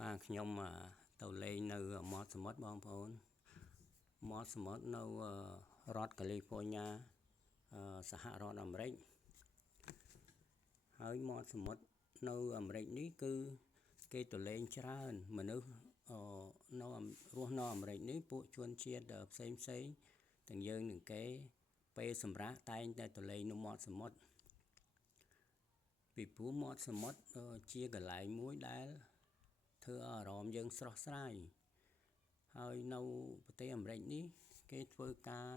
បាទខ្ញុំទៅលេងនៅមាត់សមុទ្របងប្អូនមាត់សមុទ្រនៅរដ្ឋកាលីហ្វ័រញ៉ាសហរដ្ឋអាមេរិកហើយមាត់សមុទ្រនៅអាមេរិកនេះគឺគេទៅលេងច្រើនមនុស្សនៅរស់នៅអាមេរិកនេះពួកជនជាតិផ្សេងទាំងយើងនឹងគេពេលសម្រាប់តែងតែទៅលេងនៅមាត់សមុទ្រពីព្រោះមាត់សមុទ្រជាកន្លែងមួយដែលធ្វើឲ្យអារម្មណ៍យើងស្រស់ស្រាយហើយនៅប្រទេសអាមេរិកនេះគេធ្វើការ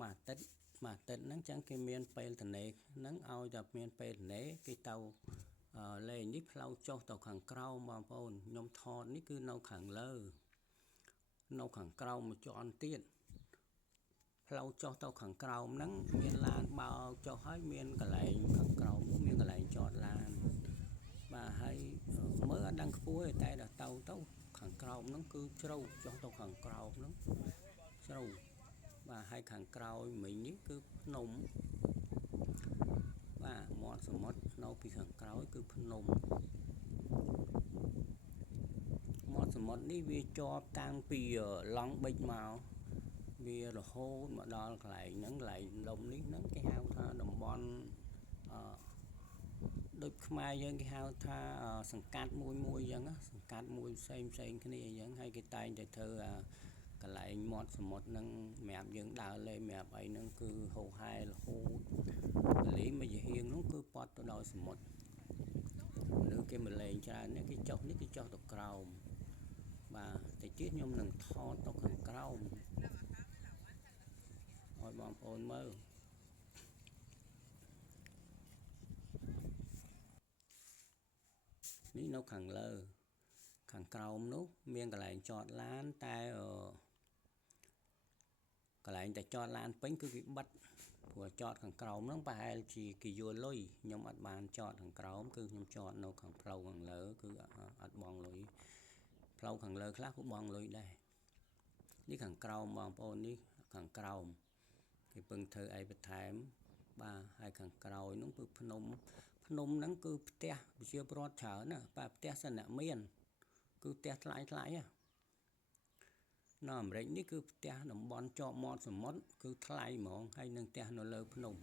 មួយអាទិត្យហ្នឹងចឹងគេមានពេលត្នេហ្នឹងឲ្យតែមានពេលត្នេគេទៅលេងនេះផ្លូវចុះទៅខាងក្រោមបងប្អូនខ្ញុំថតនេះគឺនៅខាងលើនៅខាងក្រោមមួយជាន់ទៀតផ្លូវចុះទៅខាងក្រោមហ្នឹងមានឡានបើកចុះហើយមានកន្លែងខាងក្រោមនោះមានកន្លែងចតឡានបាទហើយមើលអត់ដឹងខ្ពស់ទេតែដល់ទៅខាងក្រោមហ្នឹងគឺជ្រៅចុះទៅខាងក្រោមហ្នឹងជ្រៅបាទហើយខាងក្រោយមិញនេះគឺភ្នំបាទមាត់សមុទ្រនៅពីខាងក្រោយគឺភ្នំមាត់សមុទ្រនេះវាជាប់តាំងពីឡង់បិចមកវារហូតមកដល់កន្លែងហ្នឹងកន្លែងលំនេះហ្នឹងគេហៅថាតំបន់ដូចខ្មែរយើងគេហៅថាសង្កាត់មួយអញ្ចឹងសង្កាត់មួយផ្សេងគ្នាអញ្ចឹងហើយគេតែងតែធ្វើកន្លែងមាត់សមុទ្រហ្នឹងសម្រាប់យើងដើរលេងសម្រាប់អីហ្នឹងគឺហូរហែរហូតកលីមួយជាហៀងហ្នឹងគឺប៉ត់ទៅដោយសមុទ្រឬគេមកលេងច្រើននេះគេចុះទៅក្រោមបាទតែទៀតខ្ញុំនឹងថតទៅខាងក្រោមឲ្យបងប្អូនមើលនេះនៅខាងលើខាងក្រោមនោះមានកន្លែងចតឡានតែកន្លែងតែចតឡានពេញគឺគេបិទព្រោះចតខាងក្រោមហ្នឹងប្រហែលជាគេយួរលុយខ្ញុំអត់បានចតខាងក្រោមគឺខ្ញុំចតនៅខាងផ្លូវខាងលើគឺអត់បង់លុយផ្លូវខាងលើខ្លះក៏បង់លុយដែរនេះខាងក្រោមបងប្អូននេះខាងក្រោមគេពឹងធ្វើអីបន្ថែមបាទហើយខាងក្រោយនោះគឺភ្នំហ្នឹងគឺផ្ទះប្រជាពលរដ្ឋច្រើនណាបាទផ្ទះសិនអ្នកមានគឺផ្ទះថ្លៃនៅអាមេរិកនេះគឺផ្ទះតំបន់ជាប់មាត់សមុទ្រគឺថ្លៃហ្មងហើយនឹងផ្ទះនៅលើភ្នំ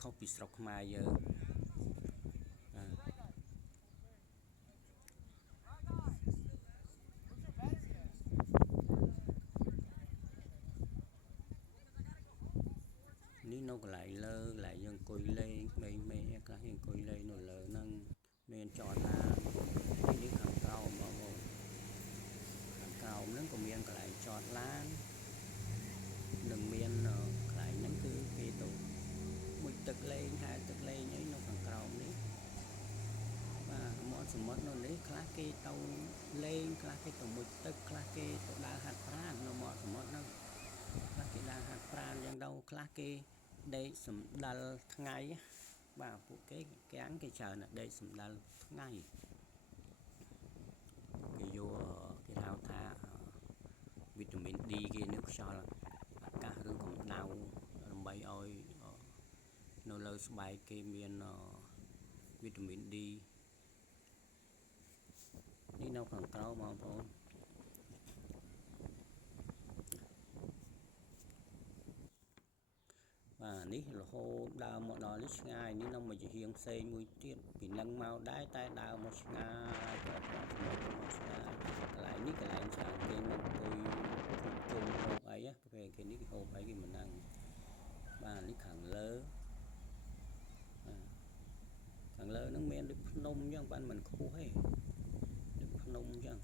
ខុសពីស្រុកខ្មែរយើងនេះនៅកន្លែងលើកន្លែងយើងអង្គុយលេងមេខ្លះយើងអង្គុយលេងនៅលើហ្នឹងមានចតឡាននេះខាងក្រោមបងប្អូនខាងក្រោមហ្នឹងក៏មានកន្លែងចតឡាននឹងមានកន្លែងហ្នឹងគឺគេទៅមុជទឹកលេងហែលទឹកលេងអីនៅខាងក្រោមនេះបាទមាត់សមុទ្រនៅនេះខ្លះគេទៅលេងខ្លះគេទៅមុជទឹកខ្លះគេទៅដើរហាត់ប្រាណនៅមាត់សមុទ្រហ្នឹងខ្លះគេដើរហាត់ប្រាណយ៉ាងទៅខ្លះគេដេកសំដិលថ្ងៃបាទពួកគេចាំងគេច្រើនដេកសំដិលថ្ងៃគេយកគេហៅថាវីតាមីន D គេនៅខ្យល់អាកាសឬកម្ដៅដើម្បីឲ្យនៅលើស្បែកគេមានវីតាមីន D នេះនៅខាងក្រៅបងប្អូនបាទនេះរហូតដើរមកដល់នេះឆ្ងាយនេះនៅមួយជាហៀងផ្សេងមួយទៀតពីនឹងមកដែរតែដើរមកឆ្ងាយគាត់មកឆ្ងាយកន្លែងនេះកន្លែងច្រើនគេមកអង្គុយជុំហូបអីប្រភេទគេនេះគេហូបអីគេមិនដឹងបាទនេះខាងលើហ្នឹងមានដូចភ្នំអញ្ចឹងបានមិនខ្ពស់ទេដូចភ្នំអញ្ចឹង